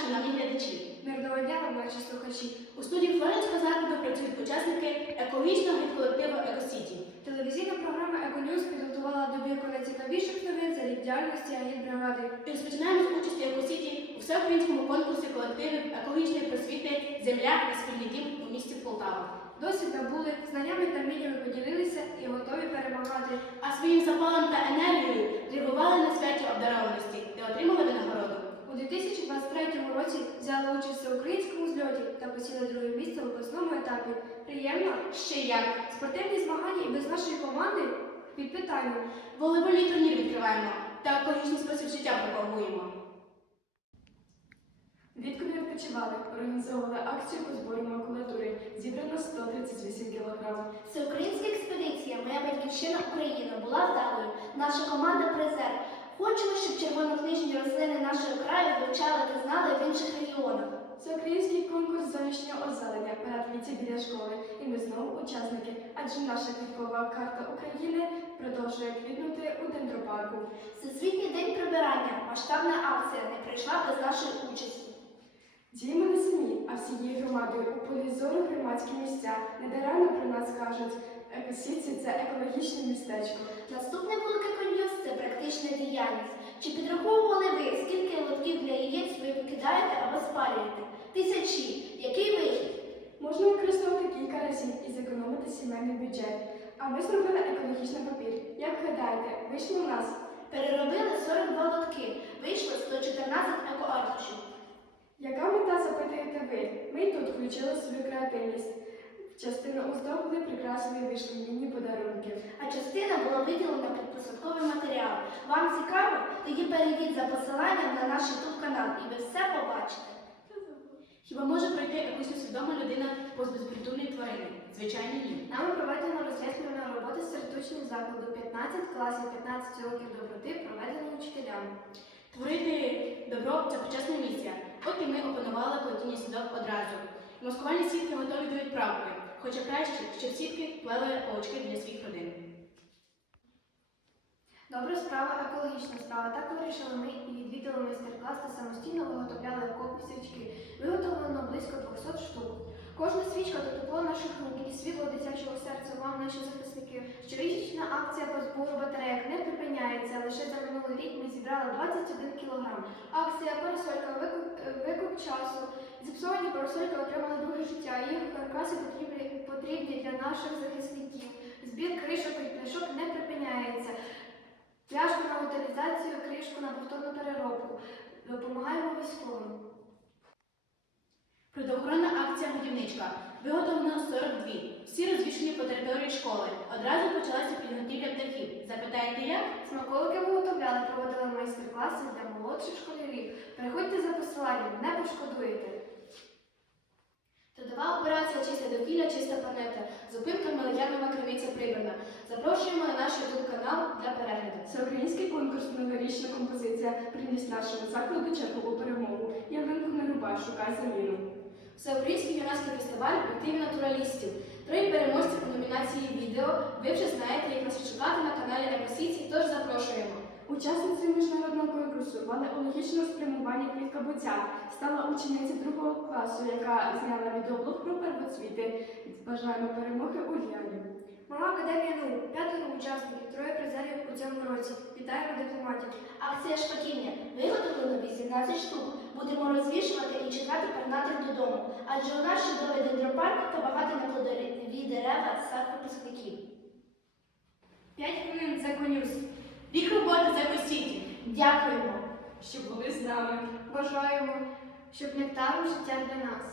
шановні глядачі! Мирного дня вам, наші слухачі! У студії Флоренського закладу працюють учасники екологічного гід-колективу «Екосіті». Телевізійна програма «Еконьюз» підготувала добірку найцікавіших новин за рік діяльності агітбригади. І розпочинаємо з участі «Екосіті» у всеукраїнському конкурсі колективів екологічної просвіти «Земля на спільний дім» у місті Полтава. Досвід набули, знаннями та вміннями поділилися і готові перемагати. А своїм запалом та енергією дивували на святі обдарованості, де отримали винагороду. У 2023 році взяли участь у всеукраїнському зльоті та посіли друге місце в обласному етапі. Приємно? Ще як! Спортивні змагання і без нашої команди під питанням. Волейбольний турнір відкриваємо та екологічний спосіб життя пропагуємо. Влітку не відпочивали, організовували акцію по збору макулатури. Зібрано 138 кг. Всеукраїнська експедиція «Моя батьківщина Україна» була вдалою. Наша команда призер. Хочемо, щоб червонокнижні рослини нашого краю вивчали та знали в інших регіонах. Всеукраїнський конкурс зовнішнього озелення парад віці біля школи. І ми знову учасники, адже наша квіткова карта України продовжує квітнути у дендропарку. Всесвітній день прибирання, масштабна акція, не прийшла без нашої участі. Діємо не самі, а всією громадою у полі зору громадські місця. Недаремно про нас кажуть, «Екосіті» – це екологічне містечко. Наступний блок «Еконьюз» – це практична діяльність. Чи підраховували ви, скільки лотків для яєць ви викидаєте або спалюєте? Тисячі. Який вихід? Можна використовувати кілька разів і зекономити сімейний бюджет. А ми зробили екологічний папір. Як гадаєте, вийшло у нас? Переробили 42 лотки. Вийшло 114 екоартушів. Яка мета, запитуєте ви? Ми й тут включили свою креативність. Частину оздоблили, прикрасили і вийшли міні подарунки. А частина була виділена під посадковий матеріал. Вам цікаво? Тоді перейдіть за посиланням на наш YouTube канал і ви все побачите. Хіба може пройти якусь усвідома людина повз безпритульної тварини? Звичайно, ні. Нами проведено роз'яснювальна робота серед учнів закладу 15 класів, 15 років доброти, проведені учителями. Творити добро – це почесна місія. От і ми опанували плетіння сіток одразу. Маскувальні сітки готові до відправки, хоча краще, щоб сітки плели паучки для своїх родин. Добра справа, екологічна справа. Так вирішили ми і відвідали майстер-клас та самостійно виготовляли окопні свічки. Виготовлено близько 200 штук. Кожна свічка – то тепло наших рук і світло дитячого серця вам, наші захисники. Щорічна акція по збору батарейок не припиняється. Лише за минулий рік ми зібрали 21 кг. Акція «Парасолька. Викуп часу». Зіпсовані парасольки отримали друге життя. Їх каркаси потрібні для наших захисників. Збір кришок і пляшок не припиняється. Пляшку на утилізацію, кришку на повторну переробку. Допомагаємо військовим. Природоохоронна акція «Годівничка». Виготовлено 42. Всі розвішені по території школи. Одразу почалася підготівля птахів. Запитаєте як? Смаколики виготовляли, проводили майстер-класи для молодших школярів. Переходьте за посиланням, не пошкодуєте. Трудова операція «Чисте довкілля, чиста планета». Зупинка Мелодіанова криниця прибрана. Запрошуємо на наш YouTube канал для перегляду. Всеукраїнський конкурс «Новорічна композиція» приніс нашому закладу чергову перемогу. Ялинку не рубай, шукай заміну. Всеукраїнський юнацький фестиваль «Активі натуралістів». 3 переможці у номінації «Відео». Ви вже знаєте, як нас шукати на каналі «Екосіті», тож запрошуємо. Учасницею міжнародного конкурсу валеологічного спрямування квітка Буця стала учениця 2 класу, яка зняла відеоблог про первоцвіти. Бажаємо перемоги Ульяні. Мала Академія наук, 5 учасників, 3 призерів у цьому році. Вітаємо дипломатів. Акція «Шпакіння». Виготовлено 18 штук. Будемо розвішувати і чекати пернатих додому. Адже у нас чудовий дендропарк та багато на плодові дерева сад випускників. 5 хвилин за «Еконьюз». Рік роботи з «Екосіті». Дякуємо! Що були з нами. Бажаємо, щоб нектаром життя для нас.